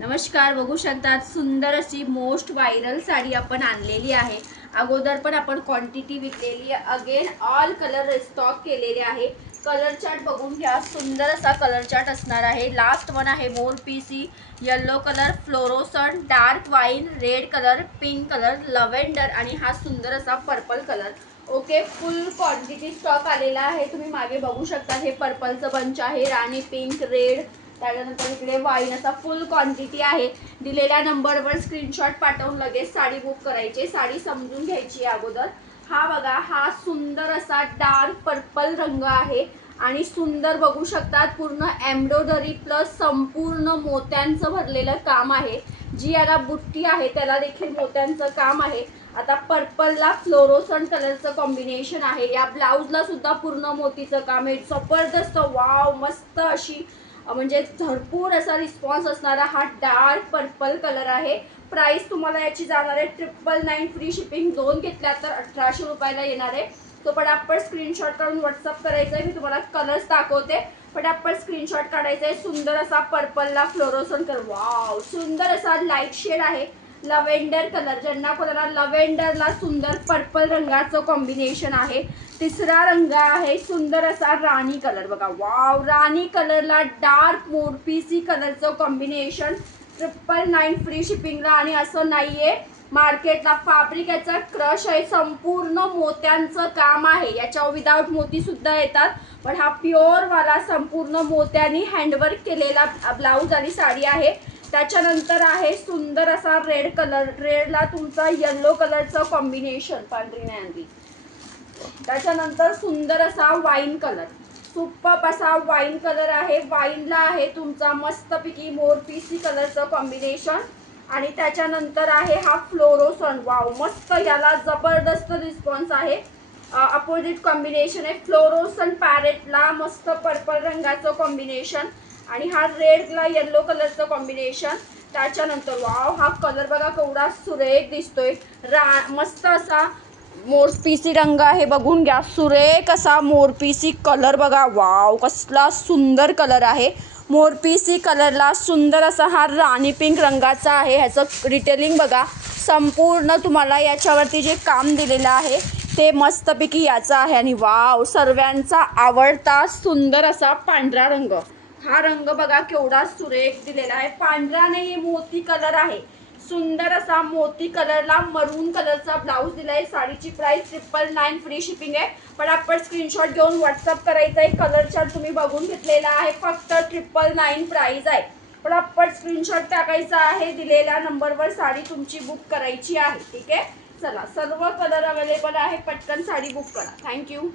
नमस्कार, बघू शकतात सुंदर अशी मोस्ट व्हायरल साडी आपण आणलेली आहे। अगोदर पण आपण क्वांटिटी विकलेली आहे। अगेन ऑल कलर रिस्टॉक केलेले आहे। कलर चार्ट बघून घ्या, सुंदर असा कलर चार्ट असणार आहे। लास्ट वन आहे more PC, yellow colour, fluorescent, dark wine, red colour, pink colour, lavender आणि हा सुंदर असा purple colour. Okay, full quantity stock आलेला आहे। तुम्ही मागे बघू शकता हे पर्पलचं बंच आहे, राणी पिंक, रेड, त्यानंतर इकडे वाईन असा फुल क्वांटिटी आहे। दिलेल्या नंबरवर स्क्रीनशॉट पाठवून लगेच साडी बुक करायची। साडी समजून घ्यायची अगोदर। हा बघा, हा सुंदर असा डार्क पर्पल रंग आहे आणि सुंदर बघू शकतात पूर्ण एम्ब्रॉयडरी प्लस संपूर्ण मोत्यांचं भरलेलं काम आहे। जी याला बुट्टी आहे त्याला देखील मोत्यांचं काम आहे। आता पर्पलला फ्लोरोसंट कलरचं कॉम्बिनेशन आहे। या ब्लाउजला सुद्धा पूर्ण मोतीचं काम आहे। जबरदस्त, वाव, मस्त अशी म्हणजे भरपूर असा रिस्पॉन्स असणारा हा डार्क पर्पल कलर आहे। प्राइस तुम्हाला याची जाणार आहे 999 फ्री शिपिंग। दोन घेतल्या तर 1800 रुपयाला येणार आहे। तो पटापट स्क्रीनशॉट काढून व्हॉट्सअप करायचा आहे। मी तुम्हाला कलर्स दाखवते, पटापट स्क्रीनशॉट काढायचा आहे। सुंदर असा पर्पलला फ्लोरोसंट कलर, वाव, सुंदर असा लाईट शेड आहे लव्हेंडर कलर। ज्यांना कोणाला लव्हेंडरला सुंदर पर्पल रंगाचं कॉम्बिनेशन आहे। तिसरा रंग आहे सुंदर असा राणी कलर, बघा, वाव, राणी कलरला डार्क मोरपीसी कलरचं कॉम्बिनेशन। 999 फ्री शिपिंगला। आणि असं नाहीये, मार्केटला फॅब्रिक याचा क्रश आहे, संपूर्ण मोत्यांचं काम आहे। याच्यावर विदाउट मोती सुद्धा येतात, पण हा प्युअर वाला संपूर्ण मोत्यांनी हँडवर्क केलेला ब्लाउज आणि साडी आहे। त्याच्यानंतर आहे सुंदर असा रेड कलर, रेडला तुमचा येलो कलरचं कॉम्बिनेशन, पांढरी नाही आणली। त्याच्यानंतर सुंदर असा वाईन कलर, सुपर असा वाईन कलर आहे। वाईनला आहे तुमचा मस्तपैकी मोरपीसी कलरचं कॉम्बिनेशन। आणि त्याच्यानंतर आहे हा फ्लोरोसंट, वाव, मस्त, याला जबरदस्त रिस्पॉन्स आहे। अपोजिट कॉम्बिनेशन आहे फ्लोरोसंट पॅरेटला मस्त पर्पल रंगाचं कॉम्बिनेशन आणि हा रेडला येलो कलरचं कॉम्बिनेशन। त्याच्यानंतर वाव, हा कलर बघा केवढा सुरेख दिसतोय। मस्त असा मोरपीसी रंग आहे, बघून घ्या, सुरेख असा मोरपीसी कलर बघा, वाव, कसला सुंदर कलर आहे। मोरपीसी कलरला सुंदर असा हा राणी पिंक रंगाचा आहे। ह्याचं रिटेलिंग बघा, संपूर्ण तुम्हाला याच्यावरती जे काम दिलेलं आहे ते मस्तपैकी याचं आहे। आणि वाव, सर्वांचा आवडता सुंदर असा पांढरा रंग, हा रंग बघा केवढा सुरेख दिलेला आहे। पांढरा नाही, मोती कलर आहे। सुंदर असा मोती कलरला मरून कलरचा ब्लाउज दिलाय। साडीची प्राइस 999 फ्री शिपिंग आहे। पटापट स्क्रीनशॉट घेऊन व्हॉट्सअप करायचा आहे। कलर चार्ट तुम्ही बघून घेतलेला आहे, फक्त 999 प्राइस आहे। पटापट स्क्रीनशॉट टाकायचा आहे। दिलेल्या नंबरवर साडी तुमची बुक करायची आहे, ठीक आहे। चला, सर्व कलर अवेलेबल आहे, पटकन साडी बुक करा। थँक्यू।